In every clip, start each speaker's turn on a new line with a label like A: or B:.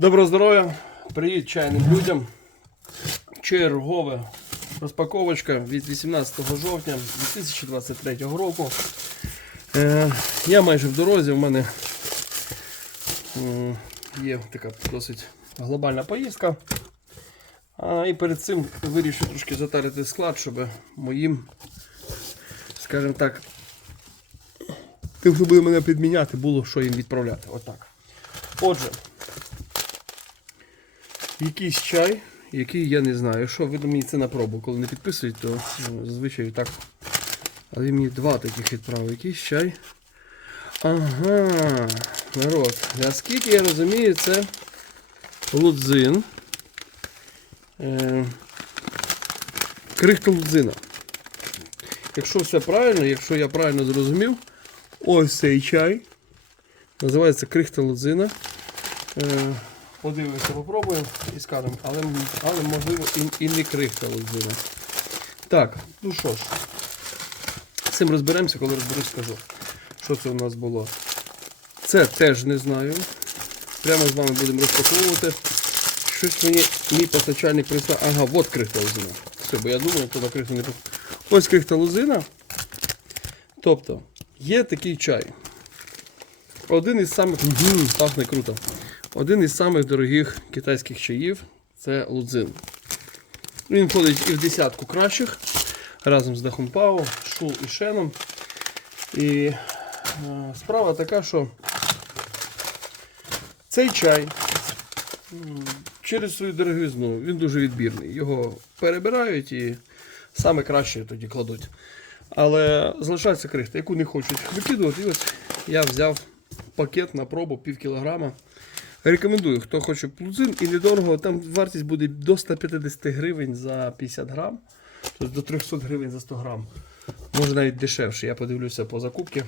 A: Доброго здоров'я! Привіт чайним людям. Чергова розпаковочка від 18 жовтня 2023 року. Е, я майже в дорозі, у мене є така досить глобальна поїздка. А, і перед цим вирішив трошки затарити склад, щоб моїм, скажімо так, тим, хто буде мене підміняти, було що їм відправляти. Отак. Отже, якийсь чай, який я не знаю. Що ви мені це на пробу, коли не підписують, то ну, зазвичай так. Але мені два таких відправив. Якийсь чай. Ага, народ. Наскільки я розумію, це лудзин. Е, крихта лудзина. Якщо все правильно, якщо я правильно зрозумів, ось цей чай. Називається крихта лудзина. Е, подивимося, попробуємо і скажемо, але, але можливо і, і не крихта лудзина. Так, ну що ж, з цим розберемося, коли розберусь, скажу, що це у нас було. Це теж не знаю. Прямо з вами будемо розпаковувати. Щось мені мій постачальник прислав. Ага, от крихта лозина. Все, бо я думаю, то на крихту не Ось крихта лозина. Тобто, є такий чай. Один із самих. Угу, пахне круто. Один із самих дорогих китайських чаїв це лудзин. Він входить і в десятку кращих разом з Дахунпао, Шул і Шеном. І е, справа така, що цей чай через свою дороговизну він дуже відбірний. Його перебирають і саме краще тоді кладуть. Але залишається крихта, яку не хочуть викидувати. І ось я взяв пакет на пробу пів кілограма. Рекомендую, хто хоче плузин і недорого, там вартість буде до 150 гривень за 50 грам, тобто до 300 гривень за 100 грам. Може навіть дешевше, я подивлюся по закупці.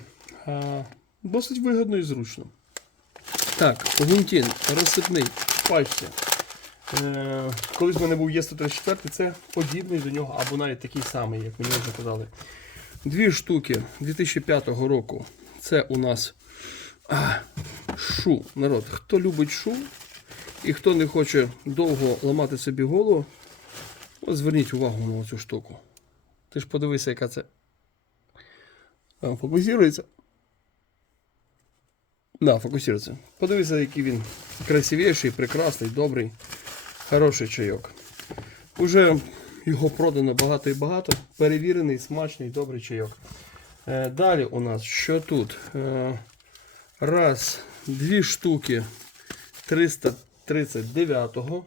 A: Досить вигідно і зручно. Так, гунтін, розсипний, в пачці. Е, колись в мене був Є134, це подібний до нього, або навіть такий самий, як мені вже казали. Дві штуки 2005 року. Це у нас шу. Народ, хто любить шу і хто не хоче довго ламати собі голову, от зверніть увагу на цю штуку. Ти ж подивися, яка це. Фокусується. Да, фокусується. Подивися, який він красивіший, прекрасний, добрий, хороший чайок. Уже його продано багато і багато. Перевірений, смачний, добрий чайок. Е, далі у нас що тут? Раз, дві штуки 339-го.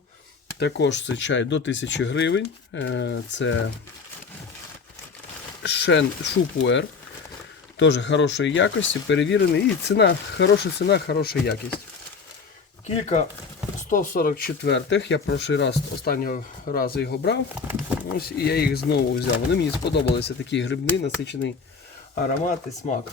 A: Також це чай до 1000 гривень. Е, це Шен Шупуер. Теж хорошої якості, перевірений. І ціна, хороша ціна, хороша якість. Кілька 144-х. Я прошлий раз останнього разу його брав. Ось і я їх знову взяв. Вони мені сподобалися такі грибний, насичений аромат і смак.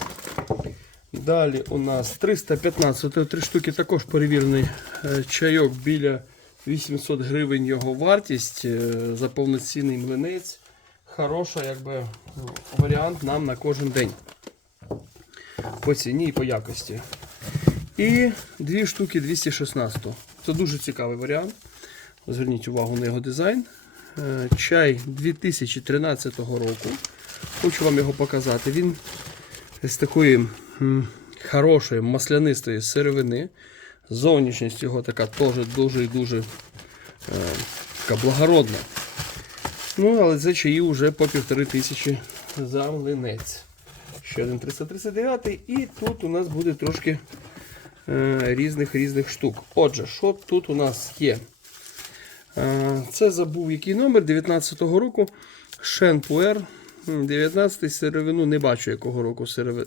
A: Далі у нас 315 три штуки також перевірений е, чайок біля 800 гривень його вартість е, за повноцінний млинець. Хороша якби, варіант нам на кожен день. По ціні і по якості. І дві штуки 216. Це дуже цікавий варіант. Зверніть увагу на його дизайн. Е, Чай 2013 року. Хочу вам його показати. Він з такої хорошої маслянистої сировини. Зовнішність його така теж дуже і дуже е, така благородна. Ну, але це чаї вже по півтори тисячі за млинець. Ще один 339 і тут у нас буде трошки е, різних різних штук. Отже, що тут у нас є? Е, це забув який номер 19-го року. Шен Пуер. 19-й сировину не бачу якого року сирови-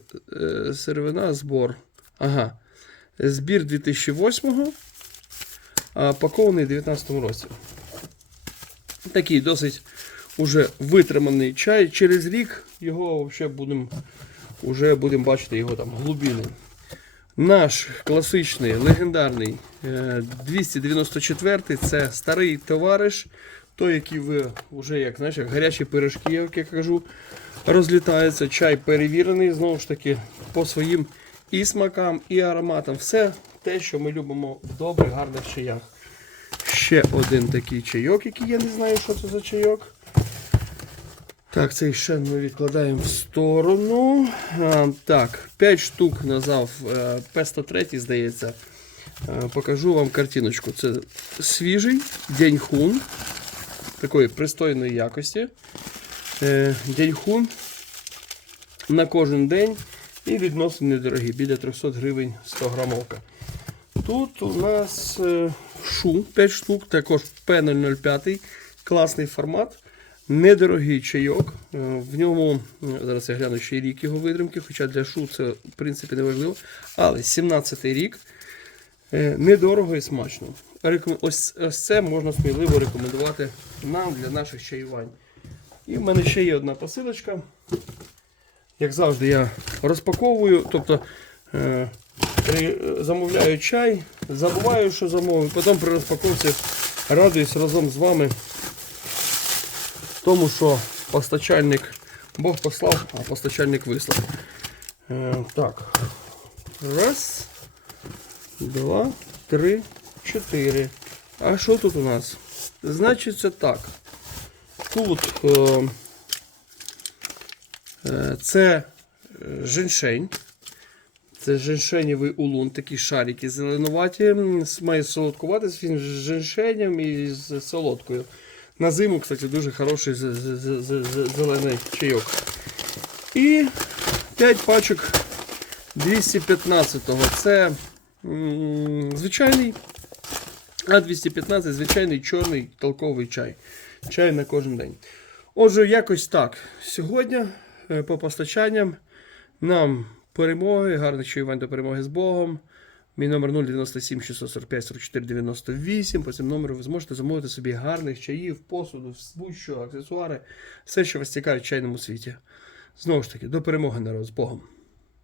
A: е, сировина, збор. Ага. Збір 2008-го, а пакований в 19-му році. Такий досить уже витриманий чай. Через рік його вже будемо вже бачити його там глибини. Наш класичний легендарний е, 294 це старий товариш, той, який ви вже як знаєш, як гарячі пирожки, як я кажу, розлітається. Чай перевірений, знову ж таки, по своїм і смакам, і ароматам. Все те, що ми любимо в добрих, гарних чаях. Ще один такий чайок, який я не знаю, що це за чайок. Так, цей ще ми відкладаємо в сторону. А, так, 5 штук назвав е, P103, здається. Е, покажу вам картиночку. Це свіжий Деньхун такої пристойної якості. Е, Деньхун на кожен день і відносно недорогі, біля 300 гривень 100 грамовка. Тут у нас е, шу 5 штук, також P005, класний формат. Недорогий чайок. Е, В ньому, зараз я гляну ще й рік його витримки, хоча для шу це в принципі не важливо. Але 17 рік. Недорого і смачно. Ось, ось це можна сміливо рекомендувати нам для наших чаювань. І в мене ще є одна посилочка. Як завжди, я розпаковую, тобто е, замовляю чай, забуваю, що замовив, потім при розпаковці радуюсь разом з вами тому, що постачальник Бог послав, а постачальник вислав. Е, так. Раз, два, три, чотири. А що тут у нас? Значить, це так. Тут е, е, це е, женьшень. Це женьшенєвий улун, такі шарики зеленуваті. Має солодкуватись з женьшенем і з солодкою. На зиму, кстати, дуже хороший зелений чайок. І 5 пачок 215-го. Це м, звичайний А215 звичайний чорний толковий чай. Чай на кожен день. Отже, якось так. Сьогодні е, по постачанням нам перемоги, гарних чаювань до перемоги з Богом. Мій номер 097 645 44 98. По цьому номеру ви зможете замовити собі гарних чаїв, посуду, будь-що, аксесуари, все, що вас цікавить в чайному світі. Знову ж таки, до перемоги народ з Богом.